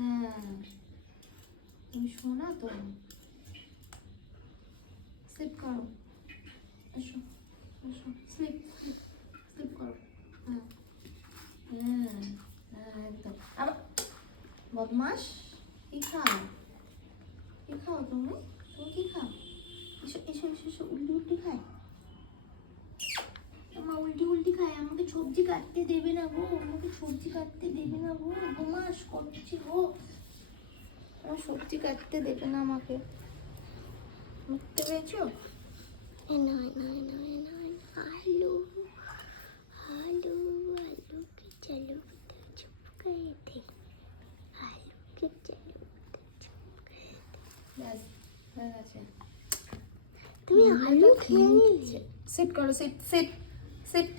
হ্যাঁ তুমি শোনা তো, স্লিপ করো, এসো এসো, স্লিপ স্লিপ স্লিপ করো। হ্যাঁ হ্যাঁ হ্যাঁ একদম। আবার বদমাস, কি খাও, কি খাও তুমি, তুমি কি খাও? এসো এসো এসো এসো, উল্টি উল্টি খায়, মা উল্টি উল্টি খায়, আমাকে সবজি কাটতে দেবে না গো, আমাকে সবজি কাটতে দেবে না গো, বদমাস করছি গো, আমার সবজি কাটতে দেবে না আমাকে, বুঝতে পেরেছো? आलू आलू आलू के चलो चुप गए थे आलू के चलो चुप गए थे। ব্যাস হয়ে গেছে। তুমি আলু খেয়ে নিয়েছো। সিট করো, সিট সিট সিট।